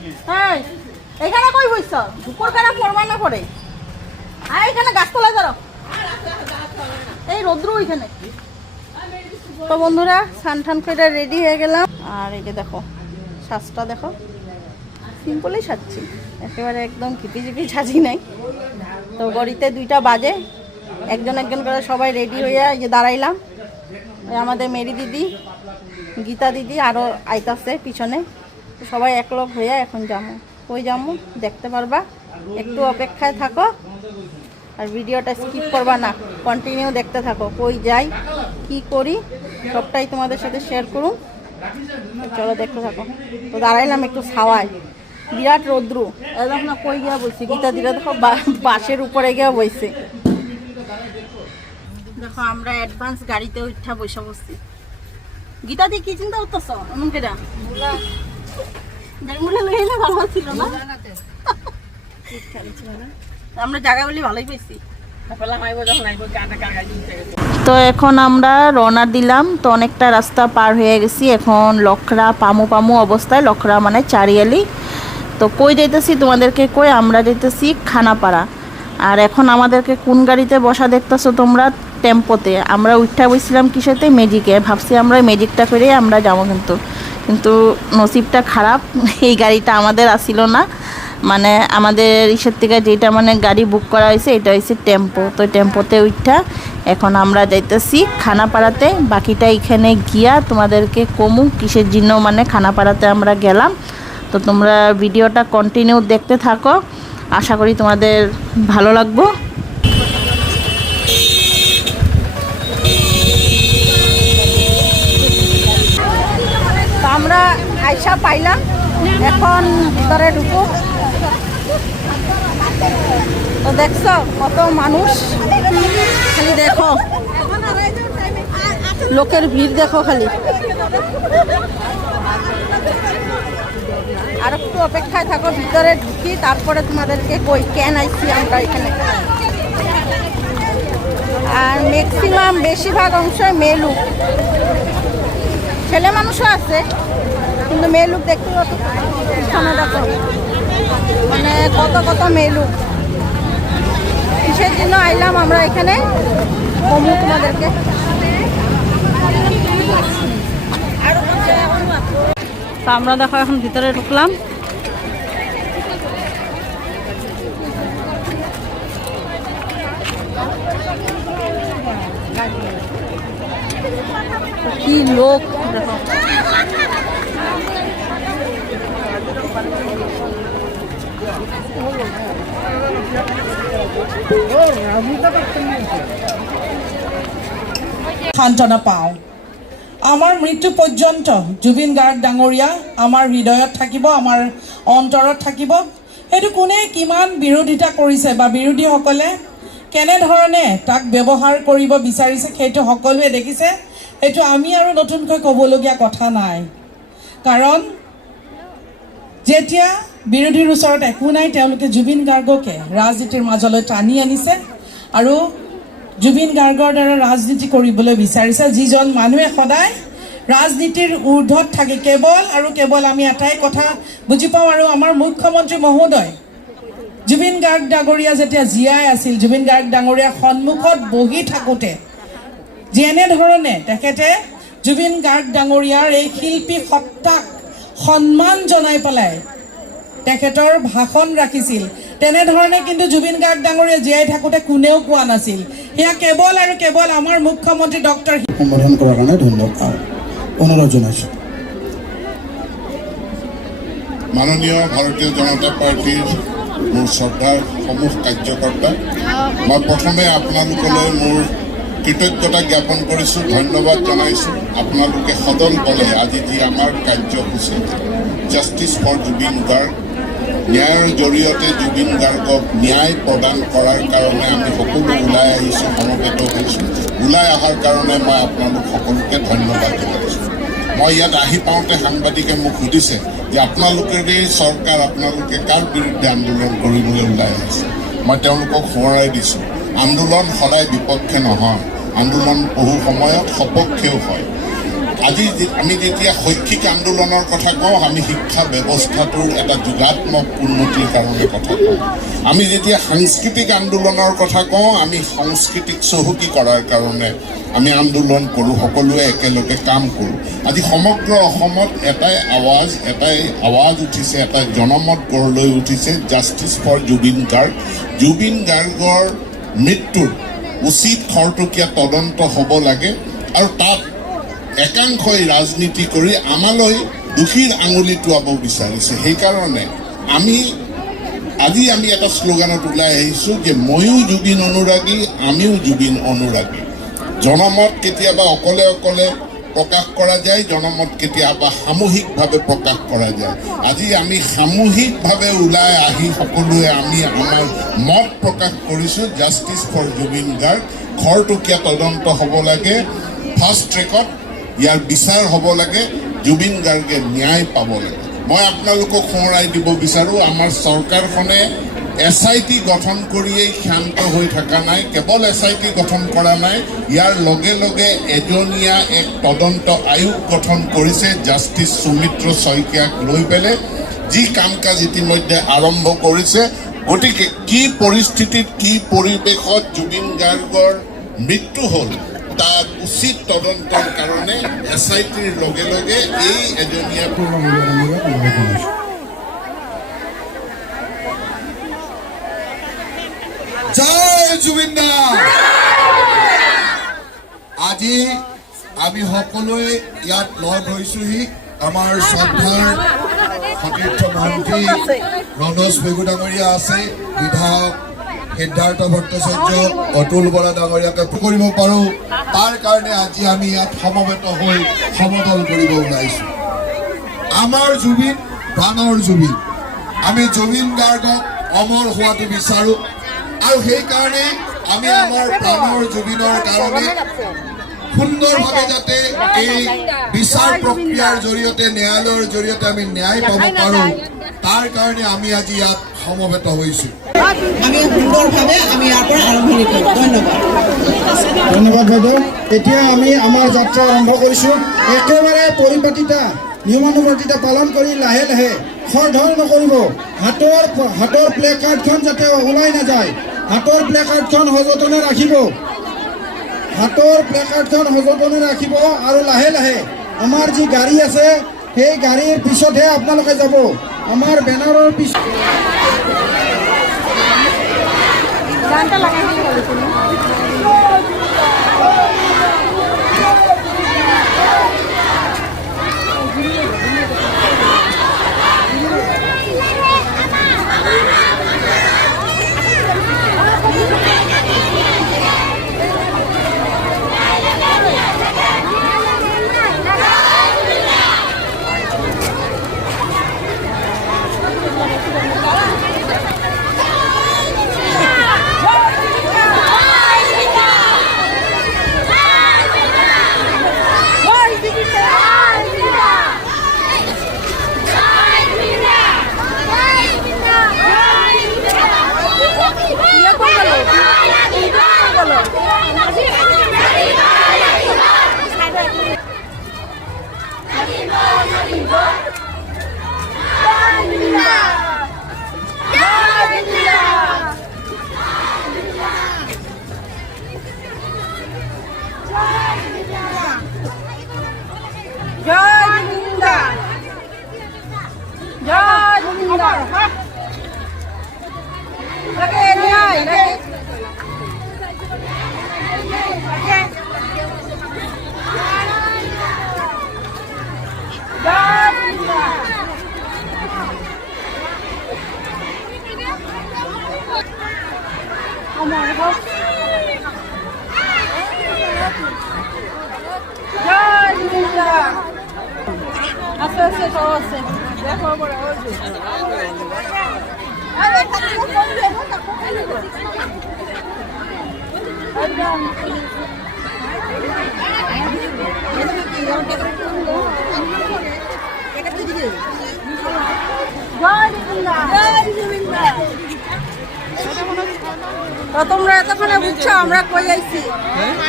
এই, এখানে কই বইছ? দুপুর কেনা পড়বা না পড়ে আর এখানে গাছতলায় ধরো। এই রৌদ্র ওইখানে। তো বন্ধুরা সান ঠান করে রেডি হয়ে গেলাম। আর এই যে দেখো শ্বাসটা দেখো। সিম্পলই সাজছি। একেবারে একদম চিপি সাজি নাই। তো গড়িতে দুইটা বাজে। একজন একজন করে সবাই রেডি এই যে দাঁড়াইলাম। আমাদের মেরি দিদি, গীতা দিদি আরও আইতাছে পিছনে। সবাই একলগ হইয়া এখন যাব। কই যাব? দেখতে পারবা। একটু অপেক্ষায় থাকো। আর ভিডিওটা স্কিপ করবা না। কন্টিনিউ দেখতে থাকো। কই যাই, কি করি, সবটাই তোমাদের সাথে শেয়ার করুন। চলো দেখতে থাকো। তো দাঁড়াইলাম একটু ছাওয়ায়। বিরাট রৌদ্রু। একদম না কই গিয়া বইছে। গীতা দিরা দেখো বাসের উপরে গিয়া বইছে। দেখো, আমরা অ্যাডভান্স গাড়িতে উঠা বসে বসছি। গীতা দি, কি চিন্তা করতেছ? এমন কেটা তো এখন আমরা রওনা দিলাম। তো অনেকটা রাস্তা পার হয়ে গেছি। এখন লখরা পামু পামু অবস্থায়। লখরা মানে চারিয়ালি। তো কই যাইতেছি? তোমাদেরকে কই? আমরা যাইতেছি খানাপাড়া। আর এখন আমাদেরকে কোন গাড়িতে বসা দেখতেছো তোমরা? টেম্পোতে। আমরা উঠা বসছিলাম কিসেতে? ম্যাজিকে ভাবছি আমরা ম্যাজিকটা করে আমরা যাব কিন্তু। কিন্তু নসিবটা খারাপ, এই গাড়িটা আমাদের আসিল না। মানে আমাদের ইসের থেকে যেটা মানে গাড়ি বুক করা হয়েছে, এটা হয়েছে টেম্পো। তো টেম্পোতে উঠা এখন আমরা যাইতেছি খানাপাড়াতে। বাকিটা এখানে গিয়া তোমাদেরকে কমু, কিসের জন্য মানে খানাপাড়াতে আমরা গেলাম। তো তোমরা ভিডিওটা কন্টিনিউ দেখতে থাকো। আশা করি তোমাদের ভালো লাগবো। আয়সা পাইলাম, এখন ভিতরে ঢুকো। তো দেখছ কত মানুষ। খালি দেখো, লোকের ভিড় দেখো খালি। আর একটু অপেক্ষায় থাকো, ভিতরে ঢুকি, তারপরে তোমাদেরকে কই কেন আইছি আমরা এখানে। আর ম্যাক্সিমাম বেশিরভাগ অংশই মেলু ছেলে মানুষও আছে। কিন্তু মেয়ে লোক দেখতে মানে কত কত মেয়ে লোক। কিসের জন্য আইলাম আমরা এখানে? কমু তোমাদেরকে। তো আমরা দেখো এখন ভিতরে ঢুকলাম। কি লোক, দেখো। সান্তনা পাওঁ। আমাৰ মৃত্যু পৰ্যন্ত জুবিন গাৰ্গ ডাঙৰীয়া আমাৰ হৃদয়ত থাকিব, আমাৰ অন্তৰত থাকিব। সেইটো কোনে কিমান বিৰোধিতা কৰিছে বা বিৰোধীসকলে কেনেধৰণে তাক ব্যৱহাৰ কৰিব বিচাৰিছে, সেইটো সকলোৱে দেখিছে। সেইটো আমি আৰু নতুনকৈ ক'বলগীয়া কথা নাই। কাৰণ যেতিয়া বিৰোধীৰ ওচৰত একো নাই, তেওঁলোকে জুবিন গাৰ্গকে ৰাজনীতিৰ মাজলৈ টানি আনিছে আৰু জুবিন গাৰ্গৰ দ্বাৰা ৰাজনীতি কৰিবলৈ বিচাৰিছে। যিজন মানুহে সদায় ৰাজনীতিৰ ঊৰ্ধত থাকে, কেৱল আৰু কেৱল আমি এটাই কথা বুজি পাওঁ আৰু আমাৰ মুখ্যমন্ত্ৰী মহোদয়, জুবিন গাৰ্গ ডাঙৰীয়া যেতিয়া জীয়াই আছিল, জুবিন গাৰ্গ ডাঙৰীয়া সন্মুখত বহি থাকোঁতে, যেনেধৰণে তেখেতে জুবিন গাৰ্গ ডাঙৰীয়াৰ এই শিল্পী সত্তাক সন্মান জনাই পেলাই। তেখেতৰ ভাষণ ৰাখিছিল। তেনেধৰণে কিন্তু জুবিন গাৰ্গ ডাঙৰীয়া জীয়াই থাকোঁতে কোনেও কোৱা নাছিল। সেয়া কেৱল আৰু কেৱল আমাৰ মুখ্যমন্ত্ৰী ডক্টৰ সম্বোধন কৰাৰ কাৰণে ধন্যবাদ। অনুৰোধ জনাইছোঁ। মাননীয় ভাৰতীয় জনতা পাৰ্টীৰ মোৰ শ্ৰদ্ধাৰ সমূহ কাৰ্যকৰ্তা মই প্ৰথমে আপোনালোকলৈ মোৰ কৃতজ্ঞতা জ্ঞাপন কৰিছোঁ, ধন্যবাদ জনাইছোঁ। আপোনালোকে সদল বলে আজি যি আমাৰ কাৰ্যসূচী জাষ্টিছ ফৰ জুবিন গাৰ্গ ন্যায়ৰ জৰিয়তে জুবিন গাৰ্গক ন্যায় প্ৰদান কৰাৰ কাৰণে আমি সকলো ওলাই আহিছোঁ, সমবেত হৈছোঁ। ওলাই অহাৰ কাৰণে মই আপোনালোক সকলোকে ধন্যবাদ জনাইছোঁ। মই ইয়াত আহি পাওঁতে সাংবাদিকে মোক সুধিছে যে আপোনালোকেৰে চৰকাৰ, আপোনালোকে কাৰ বিৰুদ্ধে আন্দোলন কৰিবলৈ ওলাই আহিছে? মই তেওঁলোকক সোঁৱৰাই দিছোঁ। আন্দোলন সদায় বিপক্ষে নহয়। আন্দোলন বহু সময়ত সপক্ষেও হয়। আজি আমি যেতিয়া শৈক্ষিক আন্দোলনৰ কথা কওঁ, আমি শিক্ষা ব্যৱস্থাটোৰ এটা যোগাত্মক উন্নতিৰ কাৰণে কথা কওঁ। আমি যেতিয়া সাংস্কৃতিক আন্দোলনৰ কথা কওঁ, আমি সংস্কৃতিক চহকী কৰাৰ কাৰণে আমি আন্দোলন কৰোঁ, সকলোৱে একেলগে কাম কৰোঁ। আজি সমগ্ৰ অসমত এটাই আৱাজ এটাই আৱাজ উঠিছে এটা জনমত গঢ় লৈ উঠিছে জাষ্টিছ ফৰ জুবিন গাৰ্গ জুবিন গাৰ্গৰ মৃত্যুৰ উচিত খৰতকীয়া তদন্ত হ'ব লাগে আৰু তাত একাংশই ৰাজনীতি কৰি আমালৈ দোষীৰ আঙুলি টোৱাব বিচাৰিছে। সেইকাৰণে আমি, আজি আমি এটা শ্লোগানত ওলাই আহিছোঁ যে ময়ো জুবিন অনুৰাগী, আমিও জুবিন অনুৰাগী। জনমত কেতিয়াবা অকলে অকলে প্ৰকাশ কৰা যায় জনমত কেতিয়াবা সামূহিকভাৱে প্ৰকাশ কৰা যায়। আজি আমি সামূহিকভাৱে ওলাই আহি সকলোৱে আমি আমাৰ মত প্ৰকাশ কৰিছোঁ। জাষ্টিছ ফৰ জুবিন গাৰ্গ খৰতকীয়া তদন্ত হ'ব লাগে। ফাষ্ট ট্ৰেকত ইয়াৰ বিচাৰ হ'ব লাগে। জুবিন গাৰ্গে ন্যায় পাব লাগে। মই আপোনালোকক সোঁৱৰাই দিব বিচাৰোঁ, আমাৰ চৰকাৰখনে এছ আই টি গঠন কৰিয়েই ক্ষান্ত হৈ থকা নাই, কেৱল এছ আই টি গঠন কৰা নাই, ইয়াৰ লগে লগে এজনীয়া এক তদন্ত আয়োগ গঠন কৰিছে জাষ্টিছ সুমিত্ৰ শইকীয়াক লৈ পেলাই, যি কাম কাজ ইতিমধ্যে আৰম্ভ কৰিছে। গতিকে কি পৰিস্থিতিত, কি পৰিৱেশত জুবিন গাৰ্গৰ মৃত্যু হ'ল, তাৰ উচিত তদন্তৰ কাৰণে এছ আই টিৰ লগে লগে এই এজনীয়া পূৰ্ণ মূল্যায়নেৰে অনুৰোধ জনাইছোঁ জয় জুবিন দা আজি আমি সকলোৱে ইয়াত লগ হৈছোহি। আমাৰ শ্ৰদ্ধাৰ সতীৰ্থ মন্ত্ৰী ৰণোজ আছে। বিধায়ক সিদ্ধাৰ্থ ভট্টাচাৰ্য, অতুল বৰা ডাঙৰীয়াকে কৰিব পাৰোঁ। তাৰ কাৰণে আজি আমি ইয়াত সমবেত হৈ সমদল কৰিব ওলাইছোঁ। আমাৰ জুবিন প্ৰাণৰ জুবিন। আমি জুবিন গাৰ্গক অমৰ হোৱাটো বিচাৰোঁ। আৰু সেইকাৰণে আমি আমাৰ প্ৰাণৰ জুবিনৰ কাৰণে সুন্দৰভাৱে যাতে এই বিচাৰ প্ৰক্ৰিয়াৰ জৰিয়তে ন্যায়ালয়ৰ জৰিয়তে আমি ন্যায় পাব পাৰোঁ তাৰ কাৰণে আমি আজি ইয়াত সমবেত হৈছোঁ। আমি সুন্দৰভাৱে আমি ইয়াৰ পৰা আৰম্ভণি কৰিম ধন্যবাদ। ধন্যবাদ বাইদেউ। এতিয়া আমি আমাৰ যাত্ৰা আৰম্ভ কৰিছোঁ। একেবাৰে পৰিপাটিতা নিয়মানুৱৰ্তিতা পালন কৰি লাহে লাহে খৰধৰ নকৰিব। হাতৰ হাতৰ প্লে কাৰ্ডখন যাতে ওলাই নাযায় হাতৰ প্লে কাৰ্ডখন সযতনে ৰাখিব। হাতৰ প্লে কাৰ্ডখন সযতনে ৰাখিব আৰু লাহে লাহে আমাৰ যি গাড়ী আছে সেই গাড়ীৰ পিছতহে আপোনালোকে যাব। আমাৰ বেনাৰৰ পিছ অমর হোক জয় গোবিন্দা আছে আছে সব আছে দেখো বড় ওই যে আরে ঠাকুর কোন দেব ঠাকুর কোন দেব একদম জয় গোবিন্দা জয় গোবিন্দা তো তোমরা এতক্ষণে বুঝছ আমরা কই আইছি?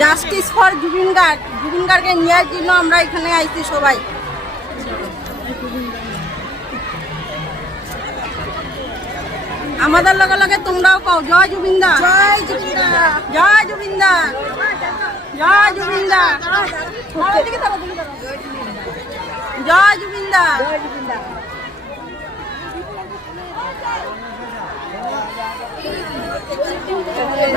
জাস্টিস ফর জুবিন গার্গ জুবিন গার্গকে নেওয়ার জন্য আমরা এখানে আইছি সবাই। আমাদের লগে লগে তোমরাও কও জয় জুবিন দা জয় জুবিন দা জয় জুবিন দা জয় জুবিন দা জয় জুবিন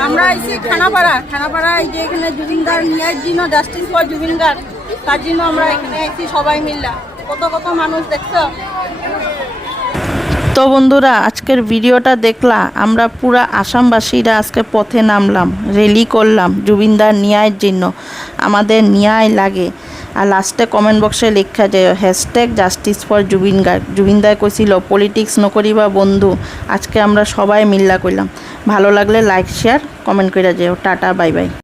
আমরা আইছি খানাপাড়া খানাপাড়া এই যে এখানে জুবিন গার্গ নিয়ার জন্য জাস্টিস ফর জুবিন গার্গ, তার জন্য আমরা এখানে আইছি সবাই মিল্লা। কত কত মানুষ দেখছ? তো বন্ধুরা, আজকের ভিডিওটা দেখলা, আমরা পুরা আসামবাসীরা আজকে পথে নামলাম রেলি করলাম জুবিনদার ন্যায়ের জন্য আমাদের ন্যায় লাগে। আর লাস্টে কমেন্ট বক্সে লেখা যে hashtag justice for Zubeen Garg Zubeen দায় কইছিল পলিটিক্স নকরিবা বন্ধু, আজকে আমরা সবাই মিল্লা করলাম ভালো লাগলে লাইক শেয়ার কমেন্ট করে যেও। Tata bye bye